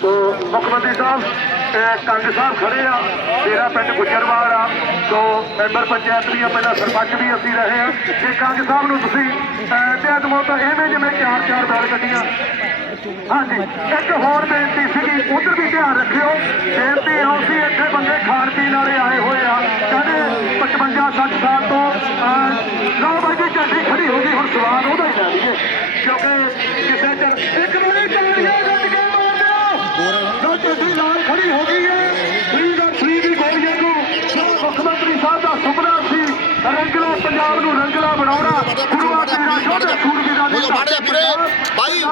ਤੋ ਮੁੱਖ ਮੰਤਰੀ ਸਾਹਿਬ ਕੰਗ ਸਾਹਿਬ ਖੜੇ ਆ ਤੇਰਾ ਪਿੰਡ ਗੁੱਜਰਵਾਲ ਆ। ਤੋ ਮੈਂਬਰ ਪੰਚਾਇਤ ਵੀ ਆ ਪਹਿਲਾਂ ਸਰਪੰਚ ਵੀ ਅਸੀਂ ਰਹੇ ਆ। ਜੇ ਕੰਗ ਸਾਹਿਬ ਨੂੰ ਤੁਸੀਂ ਅਹ, ਤੇ ਅਦਮੋ ਤਾਂ ਐਵੇਂ ਜਿਵੇਂ ਚਾਰ ਚਾਰ ਬੈਲ ਗੱਡੀਆਂ ਹਾਂਜੀ ਇੱਕ ਹੋਰ ਬੇਨਤੀ ਸੀਗੀ ਉਧਰ ਵੀ ਧਿਆਨ ਰੱਖਿਓ। ਬੇਨਤੀ ਆਉਂ ਸੀ ਇੱਥੇ ਬੰਦੇ ਖਾਣ ਪੀਣ ਵਾਲੇ ਆਏ ਹੋਏ ਆ ਕਹਿੰਦੇ 55 60 ਸਾਲ ਤੋਂ ਨੌ ਵਜੇ ਗੱਡੀ ਖੜੀ ਹੋ ਗਈ ਹੁਣ ਸਵਾਦ ਉਹਦਾ ਹੀ ਲੈ ਲਈਏ ਕਿਉਂਕਿ ਕਿਸੇ ਚਿਰ ਇੱਕ ਵਾਰੀ ਤਾੜੀਆਂ ਗੱਡ ਕੇ ਮਾਰ ਦਿਓ ਨੋ ਗੱਡੀ ਨਾਲ ਖੜੀ ਹੋ ਗਈ ਹੈ ਫਰੀ ਦਾ ਫਰੀ ਦੀ ਗੋਲੀਆਂ ਨੂੰ ਮੁੱਖ ਮੰਤਰੀ ਸਾਹਿਬ ਦਾ ਸੁਪਨਾ ਸੀ ਰੰਗਲਾ ਪੰਜਾਬ ਨੂੰ ਰੰਗਲਾ ਬਣਾਉਣਾ ਗੁਰੂਆ ਤੇਰਾ ਯੋਧਾ ਸੂਰਬੀਰਾਂ ਦੇ ਹੋ ਜਾਓ, ਮਾੜੇ ਜਿਹੇ ਵੀਰੇ। ਭਾਈ,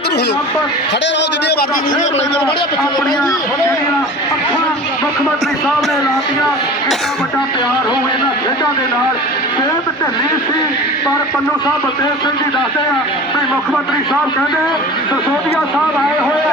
ਇੱਧਰ ਹੋ ਜਾਓ। ਖੜੇ ਰਹੋ, ਜਿੰਨੀਆਂ ਮਰਜ਼ੀ ਵੀਡੀਓ ਬਣਾਈ ਜਾਓ, ਮਾੜੇ ਜਿਹੇ ਪਿੱਛੇ ਹੋ ਜੀ। ਮੁੱਖ ਮੰਤਰੀ ਸਾਹਿਬ ਨੇ ਲਾਤੀਆਂ ਕਿੰਨਾ ਵੱਡਾ ਪਿਆਰ ਹੋਊ ਇਹਨਾਂ ਖੇਡਾਂ ਦੇ ਨਾਲ ਸਿਹਤ ਢਿੱਲੀ ਸੀ ਪਰ ਪੰਨੂ ਸਾਹਿਬ ਬਲਦੇਵ ਸਿੰਘ ਜੀ ਦੱਸਦੇ ਆ ਵੀ ਮੁੱਖ ਮੰਤਰੀ ਸਾਹਿਬ ਕਹਿੰਦੇ ਸਸੋਦੀਆ ਸਾਹਿਬ ਆਏ ਹੋਏ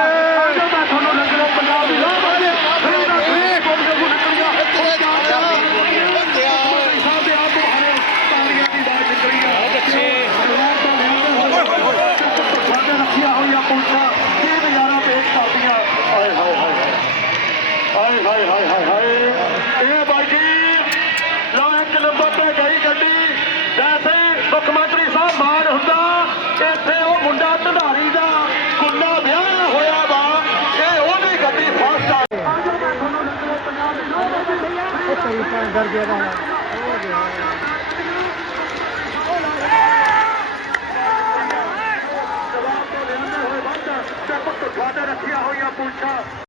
ਹਾਏ ਹਾਏ ਹਾਏ ਹਾਏ ਹਾਏ। ਇਹ ਬਾਈ ਜੀ, ਲਓ ਇੱਕ ਨੰਬਰ ਤੇ ਗਈ ਗੱਡੀ। ਵੈਸੇ ਮੁੱਖ ਮੰਤਰੀ ਸਾਹਿਬ ਮਾਨ ਹੁੰਦਾ, ਇੱਥੇ ਉਹ ਮੁੰਡਾ ਢੰਡਾਰੀ ਦਾ ਕੁੰਨਾ ਵਿਆਹ ਹੋਇਆ ਵਾ, ਇਹ ਉਹਦੀ ਗੱਡੀ ਫਸਟ ਆ। ਤੁਹਾਡੇ ਰੱਖੀਆਂ ਹੋਈਆਂ ਪੁਲਸਾਂ